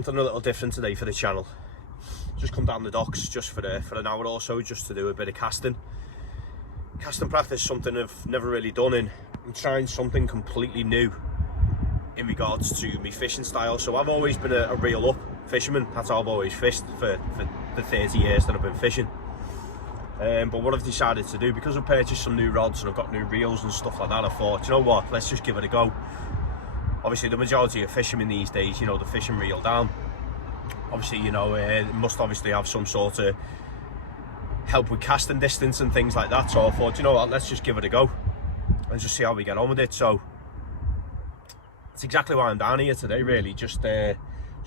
something a little different today for the channel. Just come down the docks just for an hour or so, just to do a bit of casting. Casting practice is something I've never really done, and I'm trying something completely new in regards to my fishing style. So I've always been a reel up fisherman. That's how I've always fished for the 30 years that I've been fishing. But what I've decided to do, because I've purchased some new rods and I've got new reels and stuff like that, I thought, you know what, let's just give it a go. Obviously the majority of fishermen these days, you know, they're fishing reel down. Obviously, you know, it must obviously have some sort of help with casting distance and things like that. So I thought, you know what, let's just give it a go and just see how we get on with it. So that's exactly why I'm down here today, really. Just so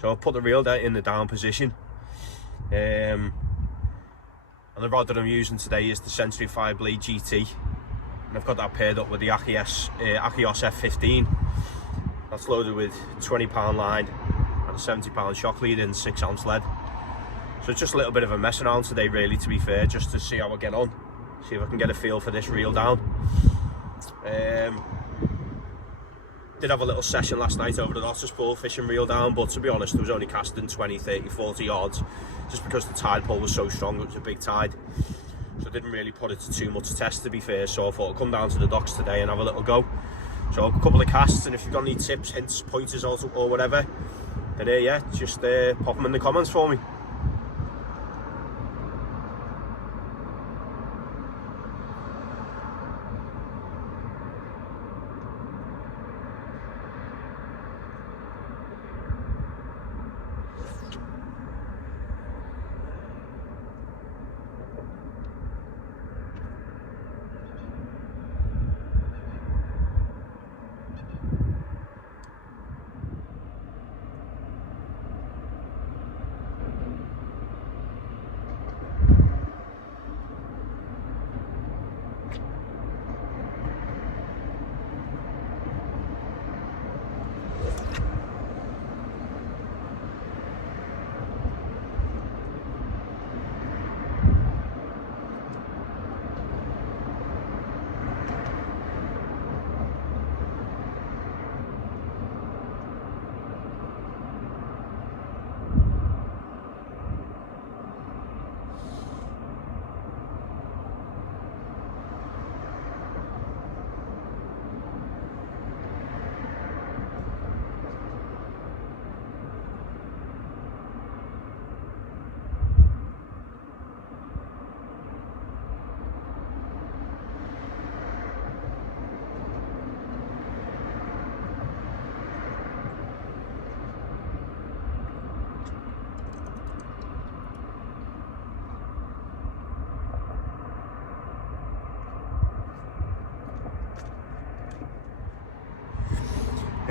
I've put the reel there in the down position. And the rod that I'm using today is the Century Fireblade GT, and I've got that paired up with the Achios F15. That's loaded with 20-pound line and a 70-pound shock lead and 6-ounce lead. So it's just a little bit of a mess around today, really, to be fair, just to see how I get on, see if I can get a feel for this reel down. Did have a little session last night over at Otterspool fishing reel down, but to be honest, I was only casting 20, 30, 40 yards, just because the tide pull was so strong. It was a big tide, so I didn't really put it to too much test, to be fair. So I thought I'd come down to the docks today and have a little go. So a couple of casts, and if you've got any tips, hints, pointers or whatever, then yeah, just pop them in the comments for me.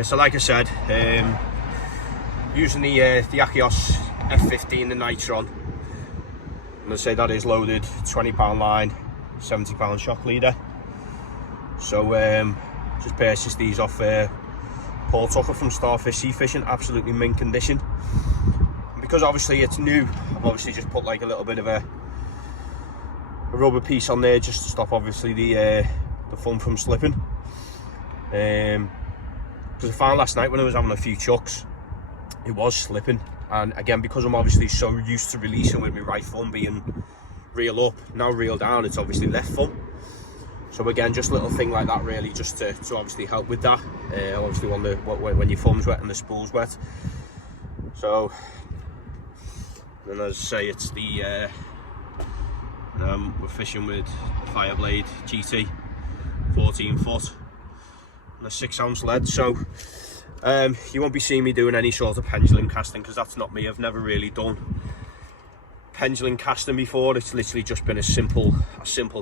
So like I said, using the Achios F15, the Nitron, I'm going to say that is loaded 20-pound line, 70-pound shock leader. So just purchased these off Paul Tucker from Starfish Sea Fishing, absolutely mint condition. And because obviously it's new, I've obviously just put like a little bit of a rubber piece on there just to stop obviously the foam from slipping. Because I found last night when I was having a few chucks, it was slipping, and again, because I'm obviously so used to releasing with my right thumb being reel up, now reel down, it's obviously left thumb. So again, just a little thing like that, really, just to obviously help with that. Obviously when your thumb's wet and the spool's wet. So then, as I say, it's the we're fishing with Fireblade GT, 14 foot. And a 6-ounce lead. So you won't be seeing me doing any sort of pendulum casting, because that's not me. I've never really done pendulum casting before. It's literally just been a simple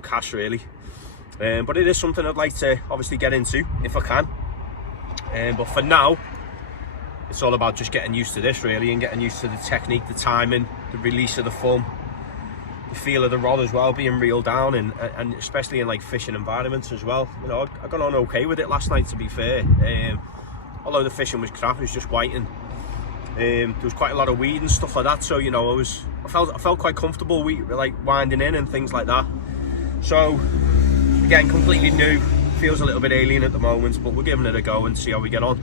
cast, really. But it is something I'd like to obviously get into if I can. But for now, it's all about just getting used to this, really, and getting used to the technique, the timing, the release of the foam, the feel of the rod as well, being reeled down, and especially in like fishing environments as well. You know, I got on okay with it last night, to be fair. Although the fishing was crap, it was just whiting. There was quite a lot of weed and stuff like that, so you know, I felt quite comfortable like winding in and things like that. So again, completely new, feels a little bit alien at the moment, but we're giving it a go and see how we get on.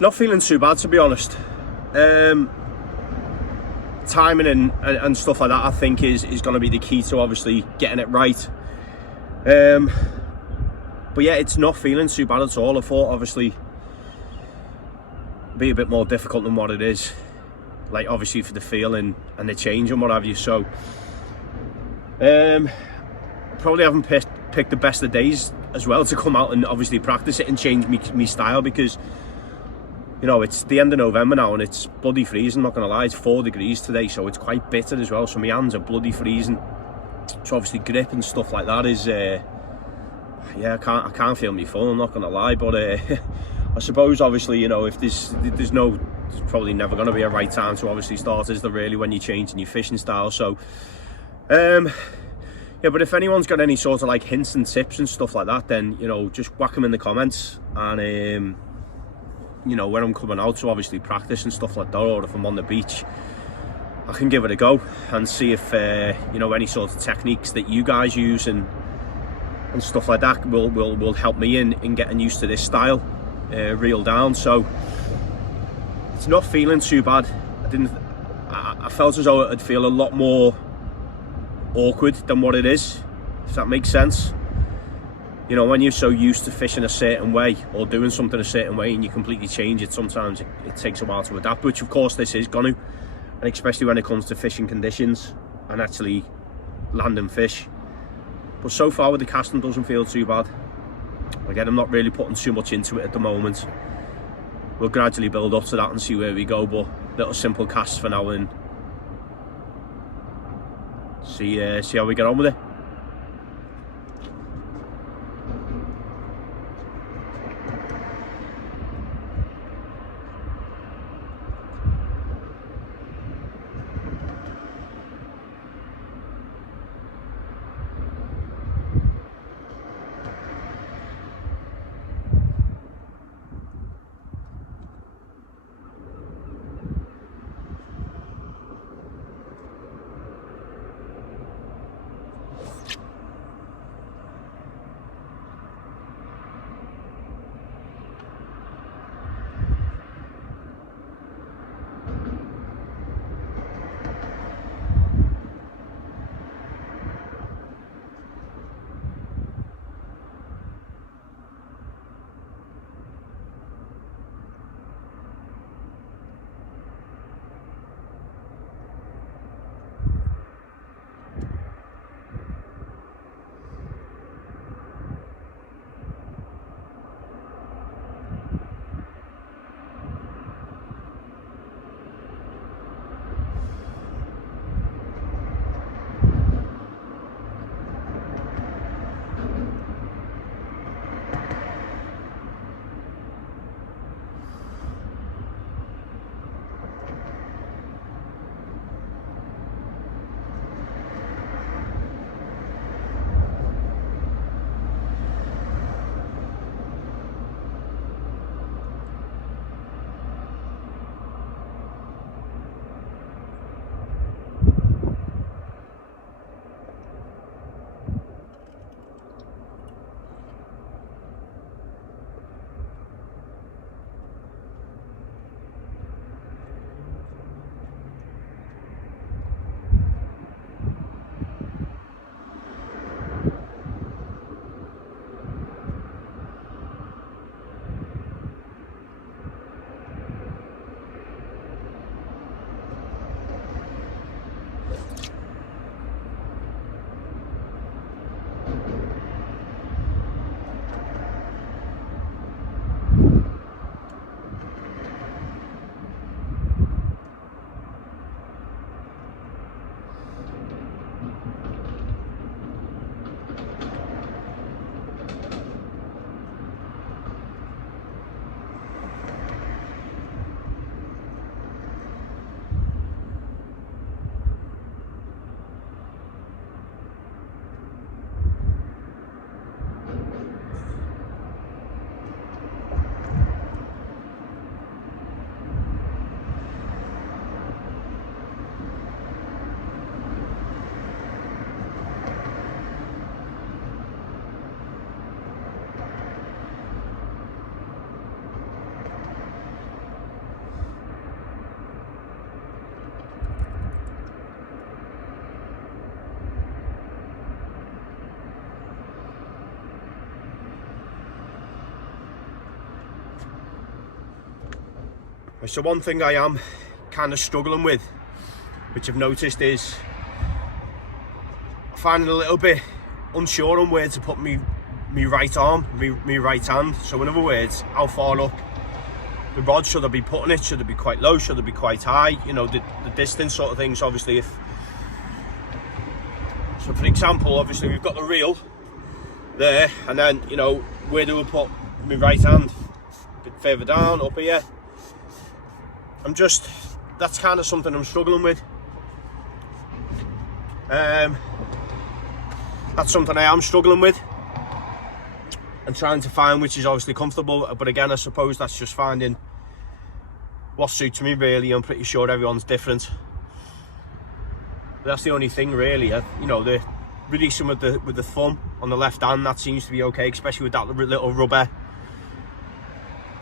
It's not feeling too bad, to be honest. Timing and stuff like that, I think, is going to be the key to obviously getting it right. But yeah, it's not feeling too bad at all. I thought obviously it'd be a bit more difficult than what it is, like obviously for the feeling and the change and what have you. So probably haven't picked the best of days as well to come out and obviously practice it and change me style, because you know it's the end of November now and it's bloody freezing. I'm not gonna lie, it's 4 degrees today, so it's quite bitter as well, so my hands are bloody freezing. So obviously grip and stuff like that is yeah, I can't feel my phone, I'm not gonna lie. But I suppose obviously, you know, if there's probably never gonna be a right time to obviously start, is there really, when you're changing your fishing style? So yeah, but if anyone's got any sort of like hints and tips and stuff like that, then you know, just whack them in the comments. And you know, when I'm coming out to obviously practice and stuff like that, or if I'm on the beach, I can give it a go and see if you know, any sort of techniques that you guys use and stuff like that will help me in getting used to this style, reel down. So it's not feeling too bad. I felt as though it'd feel a lot more awkward than what it is, if that makes sense. You know, when you're so used to fishing a certain way or doing something a certain way and you completely change it, sometimes it takes a while to adapt, which of course this is going to, and especially when it comes to fishing conditions and actually landing fish. But so far with the casting, doesn't feel too bad. Again, I'm not really putting too much into it at the moment. We'll gradually build up to that and see where we go, but little simple casts for now and see how we get on with it. So one thing I am kind of struggling with, which I've noticed, is finding a little bit unsure on where to put me right arm, me right hand. So in other words, how far up the rod should I be putting it? Should it be quite low? Should it be quite high? You know, the distance sort of things. Obviously, if so, for example, obviously we've got the reel there, and then, you know, where do we put my right hand? A bit further down, up here. That's kind of something I'm struggling with. That's something I am struggling with and trying to find, which is obviously comfortable. But again, I suppose that's just finding what suits me, really. I'm pretty sure everyone's different. But that's the only thing, really. You know, the releasing with the thumb on the left hand, that seems to be okay, especially with that little rubber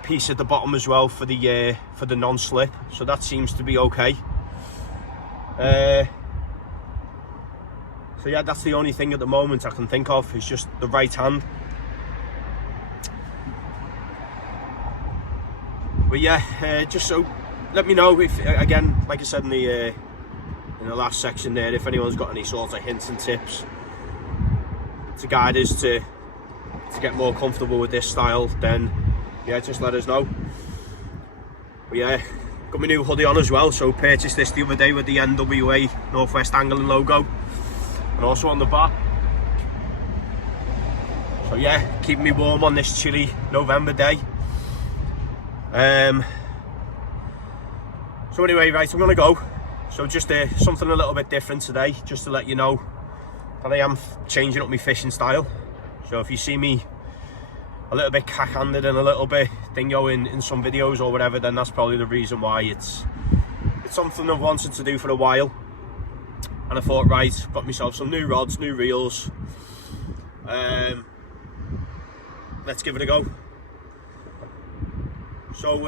piece at the bottom as well for the non-slip. So that seems to be okay. So yeah, that's the only thing at the moment I can think of, is just the right hand. But yeah, just so let me know if, again, like I said in the last section there, if anyone's got any sort of hints and tips to guide us to get more comfortable with this style, then yeah, just let us know. But yeah, got my new hoodie on as well, so purchased this the other day with the NWA Northwest Angling logo, and also on the back. So yeah, keeping me warm on this chilly November day. So anyway, right, I'm gonna go. So just something a little bit different today, just to let you know that I am changing up my fishing style. So if you see me a little bit cack-handed and a little bit dingo in some videos or whatever, then that's probably the reason why. It's something I've wanted to do for a while, and I thought, right, got myself some new rods, new reels, let's give it a go. So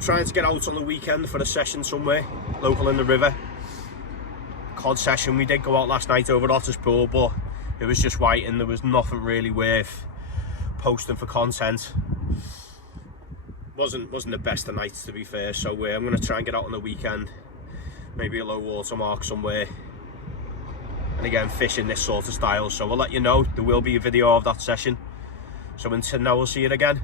trying to get out on the weekend for a session somewhere local in the river. Cod session. We did go out last night over at Otters Pool, but it was just white and there was nothing really worth posting for content. Wasn't the best of nights, to be fair. So I'm going to try and get out on the weekend, maybe a low water mark somewhere, and again fishing this sort of style. So I'll let you know, there will be a video of that session. So until now, we'll see you again.